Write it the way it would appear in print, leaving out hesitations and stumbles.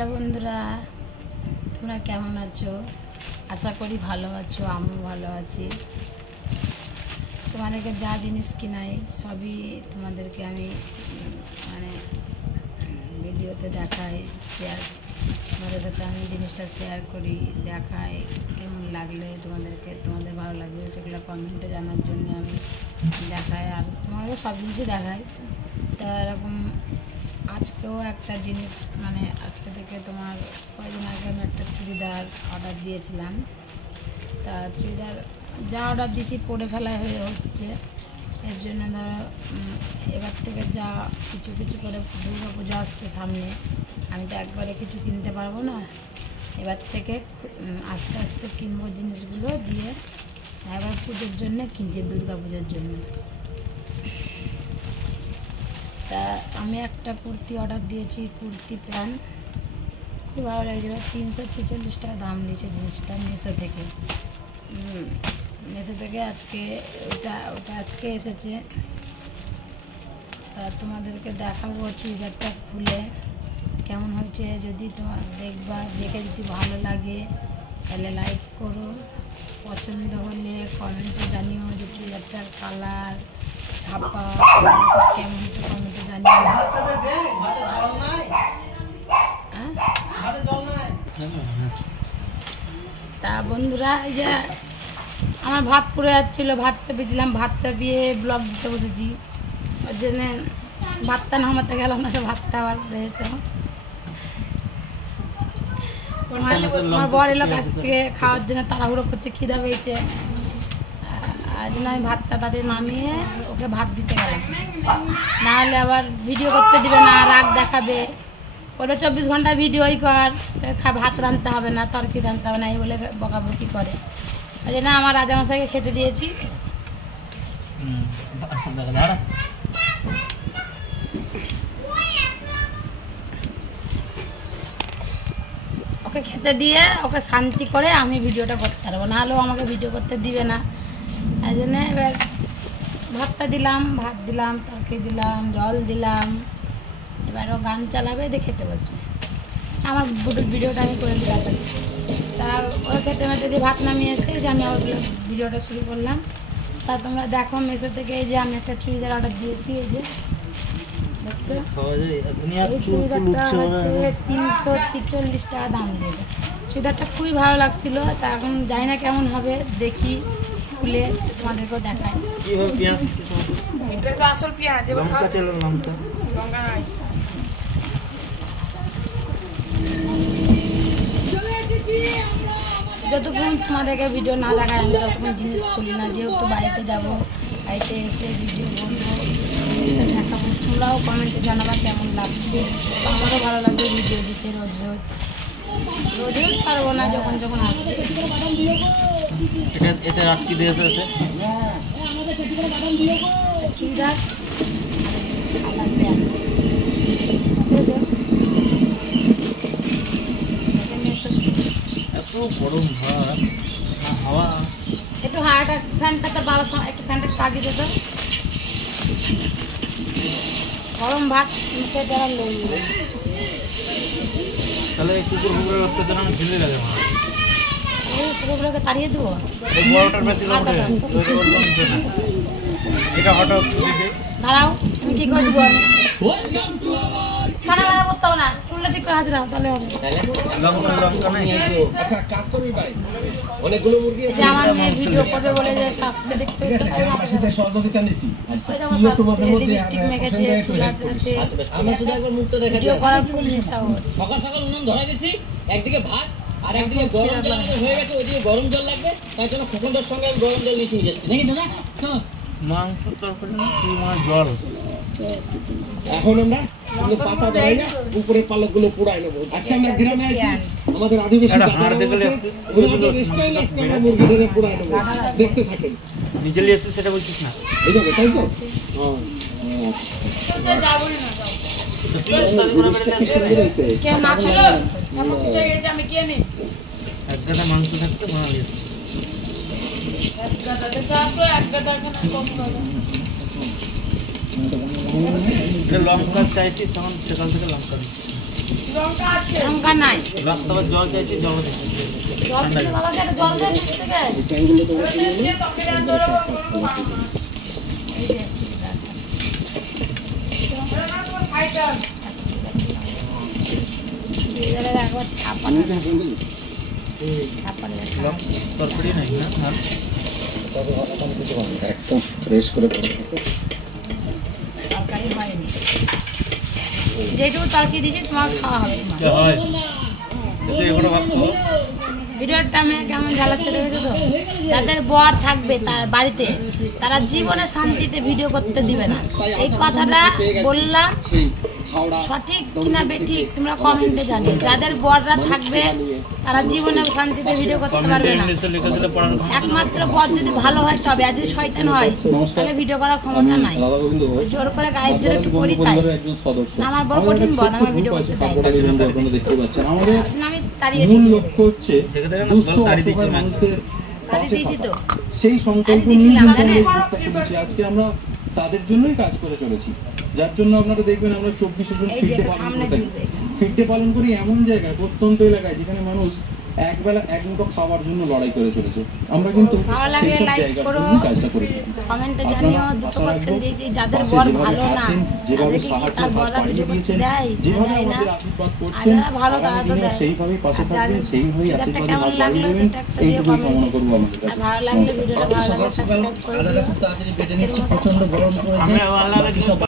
Hello বন্ধুরা, তোমরা কেমন আছো? আশা করি ভালো আছো, আমিও ভালো আছি। তোমাদেরকে যা জিনিস কিনাই সবই তোমাদেরকে আমি মানে ভিডিওতে দেখাই, শেয়ার তোমাদের সাথে আমি জিনিসটা শেয়ার করি, দেখাই। কেমন লাগলে তোমাদের ভালো লাগবে সেগুলো কমেন্টে জানার জন্য আমি দেখাই, আর তোমাদের সব জিনিসই দেখাই। তা এরকম আজকেও একটা জিনিস মানে আজকে থেকে তোমার কয়েকদিন আগে আমি একটা চুড়িদার অর্ডার দিয়েছিলাম। তা চুড়িদার যা অর্ডার দিয়েছি পরে ফেলা হচ্ছে। এর জন্য ধরো এবার থেকে যা কিছু কিছু করে দুর্গা পুজো আসছে সামনে, আমি তো একবারে কিছু কিনতে পারবো না। এবার থেকে আস্তে আস্তে কিনবো জিনিসগুলো দিয়ে, এবার পুজোর জন্যে কিনছি, দুর্গা পুজোর জন্য। তা আমি একটা কুর্তি অর্ডার দিয়েছি, কুর্তি প্যান্ট, খুব ভালো লেগেছিলো। 346 টাকা দাম নিয়েছে জিনিসটা মেশো থেকে। মেশো থেকে আজকে ওটা আজকে এসেছে। তা তোমাদেরকে দেখাবো চুড়িদারটা খুলে কেমন হয়েছে। যদি তোমার দেখবা, দেখে যদি ভালো লাগে তাহলে লাইক করো, পছন্দ হলে কমেন্টে জানিও যে চুড়িদারটার কালার, ছাপা কেমন হচ্ছে কমেন্টে জানিও। তা বন্ধুরা, এই যে আমার ভাত পড়ে যাচ্ছিলো, ভাত চাপিয়েছিলাম, ভাত চাপিয়ে ব্লগ দিতে বসেছি। ওর জন্যে ভাতটা নামাতে গেলাম না, ভাতটা আবার পড়ে যেত। আমার বর এলো কাছ থেকে খাওয়ার জন্য, তাড়াহুড়ো করছে, খিদা পেয়েছে। আর জন্য আমি ভাতটা তাদের নামিয়ে ওকে ভাত দিতে গেলাম, নাহলে আবার ভিডিও করতে দিবে না, রাগ দেখাবে। বলে 24 ঘন্টা ভিডিওই কর, ভাত রাঁধতে হবে না, তরকি রাঁধতে হবে না, এই বলে বকাবকি করে। ওই জন্য আমার রাজামশাইকে খেতে দিয়েছি। ওকে খেতে দিয়ে ওকে শান্তি করে আমি ভিডিওটা করতে পারবো, নাহলেও আমাকে ভিডিও করতে দিবে না। এই জন্য এবার ভাতটা দিলাম, ভাত দিলাম, তরকি দিলাম, জল দিলাম। এবার ও গান চালাবে, দিয়ে খেতে বসবে। আমার ভিডিওটা আমি করে দিলাম। তা ও খেতে মেতে দিয়ে ভাত নামিয়ে এসে যে আমি আবার ভিডিওটা শুরু করলাম। তা তোমরা দেখো মেশো থেকে এই যে আমি একটা চুড়িদার অর্ডার দিয়েছি, এই যে দেখছো, এই চুড়িদারটা হচ্ছে 346 টাকা দাম দিয়েছে। চুড়িদারটা খুবই ভালো লাগছিল। তা এখন জানি না কেমন হবে, দেখি খুলে তোমাদেরকেও দেখাই। এটা তো আসল পেঁয়াজ, যতক্ষণ তোমাদেরকে ভিডিও না দেখায় আমি ততক্ষণ জিনিস খুলি না, যেহেতু বাড়িতে যাব, বাড়িতে এসে ভিডিও বলবো, জিনিসটা দেখাবো। তোমরাও কমেন্টে জানাবা কেমন লাগছে। আমারও ভালো লাগবে ভিডিও দিতে, রোজ রোজ পারবো না, যখন যখন আসবে। চুড়িদার সাদা প্যান্ট, বুঝেছো? গরম হাওয়া, একটু হাওয়াটা ফ্যানটা তো বাবা একটু ফ্যানটা কাটিয়ে দিত। গরম ভাত নিচে দেওয়া লইবে, তাহলে এই কুকুর কুকুরের অত্যাচার আমি ঢিলে লাগে। এই কুকুরগুলোকে তাড়িয়ে দেবো। এটা হঠাৎ দাঁড়াও, আমি কি করে দেবো? খানা লাগা করতে হবে না, চুলটা ঠিক করে হাজির তাহলে হবে। আচ্ছা কাজ করবি ভাই, অনেকগুলো মুরগি আছে। আমার মেয়ে ভিডিও করবে বলে যে শাস্তি দেখতে আমার সাথে সহযোগিতা নিছি। তোমাদের মধ্যে আমরা শুধু একবার মুখটা দেখা দিই। সকাল সকাল উনুন ধরা গেছি, একদিকে ভাত আর একদিকে গরম জল আমাদের হয়ে গেছে, ওইদিকে গরম জল লাগবে, তাই জন্য খোকনদার সঙ্গে আমি গরম জল নিয়ে যাচ্ছি নাকি দাদা? মাংস তরকারি জল। এখন আমরা পাতা দেয় না, উপরের পালকগুলো পুড়াই নেবো। আজকে আমরা গ্রামে আছি, আমাদের আদিবাসী মুরগি ধরে পুড়াই নেবো, দেখতে থাকেন। নিজে নিয়ে এসে সেটা বলছিস না, এই যাবে তাই তো। এক গাদা মাংস থাকতে বানালি এসছে। লঙ্কা চাইছি, তখন সেকাল থেকে লঙ্কা দিচ্ছি। লঙ্কা নাই। লঙ্কা আবার জল চাইছি, জল দিচ্ছি। জল দিলে বাবাকে একটা জল দেন নিচ থেকে। এই যে, এবারে একবার ছাপানো ছাপানো তরকারি নাই না? হ্যাঁ। একদম ফ্রেশ করে তরকারি হয়নি। যেটুকু তরকারি দিয়েছি তোমার খাওয়া হবে। যা হয়। কিন্তু এগুলো ভাবতো ভিডিওটা আমি কেমন জ্বালাচ্ছে দেখেছো তো? যাদের বর থাকবে তার বাড়িতে, তারা জীবনে শান্তিতে ভিডিও করতে দিবে না। এই কথাটা বললাম, সেই হাওড়া সঠিক কিনা বেঠিক তোমরা কমেন্টে জানিও। যাদের বররা থাকবে তারা জীবনে শান্তিতে ভিডিও করতে কমেন্টে পারবে না। ইংলিশে লিখে দিলে পড়ানো একমাত্র বর যদি ভালো হয় তবে, আর যদি শয়তান হয় তাহলে ভিডিও করার ক্ষমতা নাই। রাধা গোবিন্দ ওই জোর করে গায়ের জোরে একটু করি তাই। পরিবারের একজন সদস্য। না, আমার বড় কঠিন বদ, আমার ভিডিও করতে দেয় না। আপনারা দেখতে পাচ্ছেন আমাদের আমি তাড়িয়ে মূল দিই, লক্ষ্য হচ্ছে দেখে দেখে না, দুস্থ তাড়িয়ে দিয়েছি অসহায় না। মানুষদের তাড়িয়ে পাশে দিয়েছি তো। থাকা। সেই সংকল্প তাড়িয়ে নিয়ে দিয়েছিলাম, কিন্তু জানেন? আমরা উদ্যোগটা করেছি। আজকে আমরা তাদের জন্যই কাজ করে চলেছি, যার জন্য আপনারা দেখবেন আমরা 24 জন এই যে ফিল্ডে এটা পালন সামনে করে থাকি। ঝুলবে। ফিল্ডে পালন করি এমন জায়গায়, প্রত্যন্ত এলাকায়, যেখানে মানুষ একবেলা এক মুঠো খাওয়ার জন্য লড়াই করে চলেছে। আমরা কিন্তু ভালো লাগলে সেই সব লাইক জায়গার করো, জন্যই কাজটা করে থাকি। কমেন্টে আপনারা জানিও। দুটো আশা কোশ্চেন রাখবো, দিয়েছি, যাদের পাশে বর যেভাবে ভালো না আছেন, যেভাবে তাদেরকে কি সাহায্যের তার হাত বররা বাড়িয়ে ভিডিও করতে দিয়েছেন, দেয়? যেভাবে দেয় না। আমাদের আশীর্বাদ আর করছেন, যারা ভালো তারা তো আগামী দিনেও দেয়। সেইভাবেই পাশে আর থাকবেন, যার সেইভাবেই ভিডিওটা আশীর্বাদে কেমন হাত বাড়িয়ে লাগলো দেবেন, সেটা একটা দিও এইটুকুই কমেন্ট। কামনা করবো আমাদের আর কাছে। ভালো লাগলে ভিডিওটা ভালো লাগলে সাবস্ক্রাইব করে দিও। বেটে নিচ্ছে, প্রচন্ড গরম পড়েছে। আমি আল্লাহ